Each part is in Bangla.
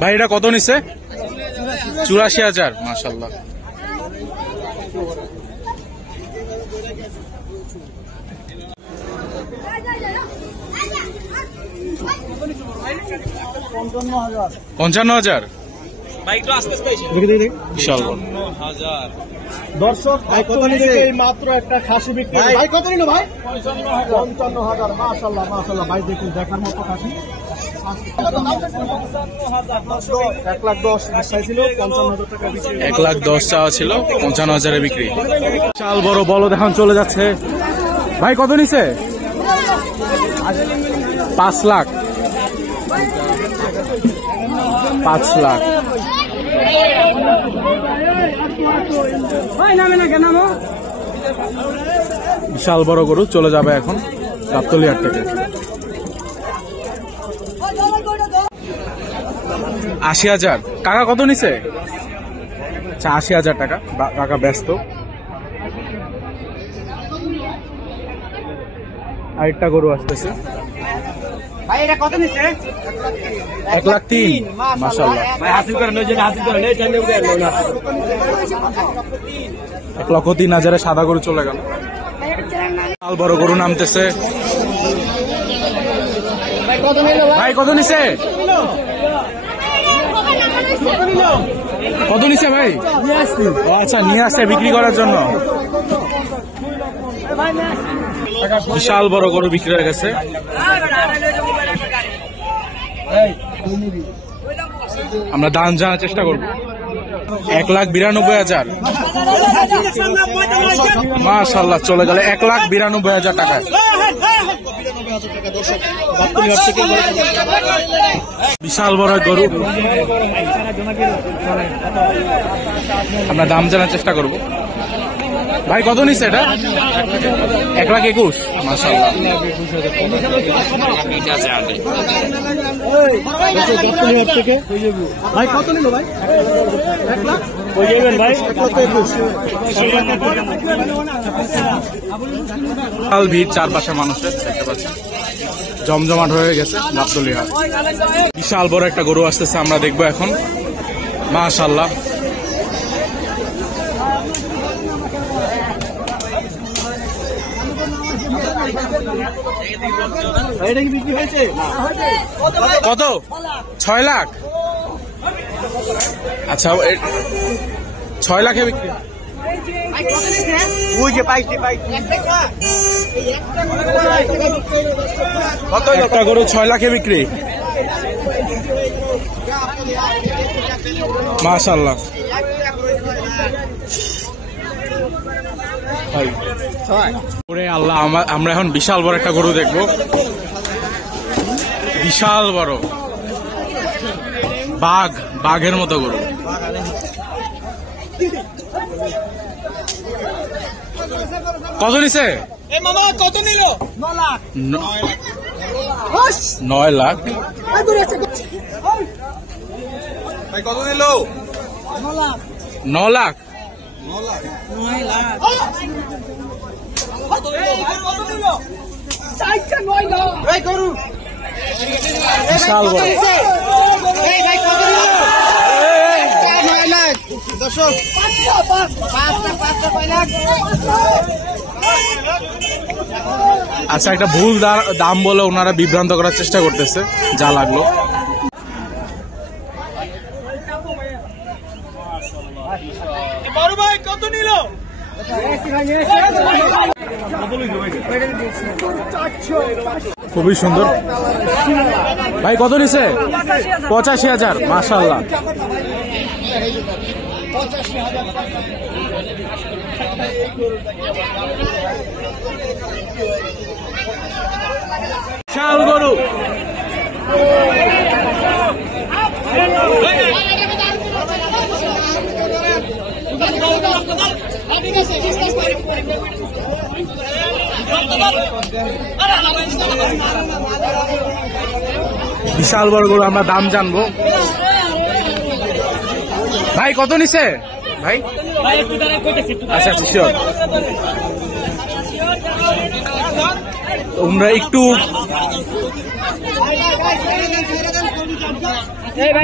ভাই এটা কত নিছে? 84,000। মাশাআল্লাহ। $55,000। বিশাল দর্শক মাত্র একটা খাসি বিক্রি। ভাই কত নিল ভাই? 55,000। মাশাআল্লাহ মাশাআল্লাহ ভাই, দেখুন দেখার মতো খাসি। 1,10,000 চাইছিল, 55,000 টাকা বিক্রি। 1,10,000 চাওয়া ছিল, 55,000 এ বিক্রি। বিশাল বড় বলদ এখন চলে যাচ্ছে। ভাই কত নিছে? 5 লাখ। 5 লাখ। বিশাল বড় গরু চলে যাবে এখন গাবতলী হাট থেকে। 80,000। কাকা কত নিছে? 80,000 টাকা। কাকা ব্যস্ত। আরেকটা গরু আসতেছে। ভাই এটা কত নিছে? 1,03,000। মাশাআল্লাহ। ভাই হাসিল করেন, ওই জন্য হাসিল করেন, এই জানে উঠে এলো না। 1,03,000 সাদা গরু চলে গেল। বিশাল বড় গরু নামতেছে। ভাই কত নিছে? কত নিছে ভাই? আচ্ছা, নিয়ে আসছে বিক্রি করার জন্য। বিশাল বড় গরু বিক্রি হয়ে গেছে। আমরা দাম জানার চেষ্টা করব। 1,92,000। মাশাআল্লাহ, চলে গেল 1,92,000 টাকায়। বিশাল বড় গরু। আমরা দাম জানার চেষ্টা করব। ভাই কত নিচ্ছে এটা? 1,21,000। মাশাআল্লাহ। ভাই কত নিল ভাই? 1,00,000 ভাই। ভিড় চারপাশে মানুষের দেখতে পাচ্ছেন, জমজমাট হয়ে গেছে গাবতলী হাট। বিশাল বড় একটা গরু আসতেছে, আমরা দেখবো এখন। মাশাআল্লাহ। কত? 6 লাখ। আচ্ছা, 6 লাখে বিক্রি। একটা গরু 6 লাখে বিক্রি। মাশাআল্লাহ। আল্লাহ, আমরা এখন বিশাল বড় একটা গরু দেখবো। বিশাল বড় বাঘের মতো গরু। কত নিছে? কত নিল? 9 লাখ। ভাই কত নিল? 9 লাখ। বিশাল বড়। আচ্ছা, একটা ভুল দাম বলে ওনারা বিভ্রান্ত করার চেষ্টা করতেছে, যা লাগলো। বড় ভাই কত নিল? খুবই সুন্দর। ভাই কত নিছে? 85,000। মাশাআল্লাহ। বিশাল গরু। বিশাল বড় গরু, আমরা দাম জানবো। ভাই কত নিছে ভাই? আচ্ছা আচ্ছা, শিওর। তোমরা একটু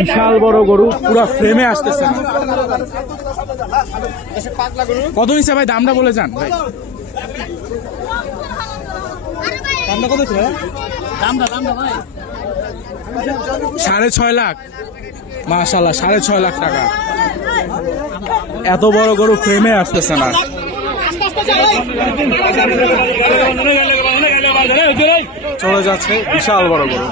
বিশাল বড় গরু, পুরো ফ্রেমে আসতেছে না। কত নিচ্ছে ভাই, দামটা বলে যান ভাই। দামটা কত ছিল? 6.5 লাখ, মাশাআল্লাহ 6.5 লাখ টাকা। এত বড় গরু ফ্রেমে আসতেছে না। চলে যাচ্ছে বিশাল বড় গরু,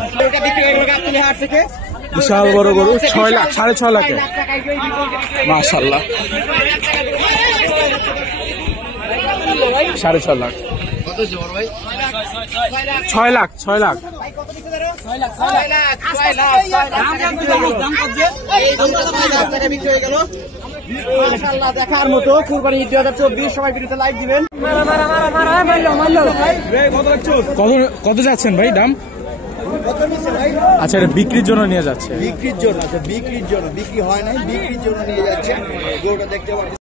বিশাল বড় গরু 6 লাখ, 6.5 লাখে, মাশাআল্লাহ 6.5 লাখ, 6 লাখ, 6 লাখ। দেখার মতো কুরবানি 2024 সবাই ভিডিওতে লাইক দিবেন। কত যাচ্ছেন ভাই দাম? আচ্ছা, এটা বিক্রির জন্য নিয়ে যাচ্ছে। বিক্রির জন্য, বিক্রির জন্য, বিক্রি হয় নাই, বিক্রির জন্য নিয়ে যাচ্ছে। গরুটা দেখতে পাচ্ছেন।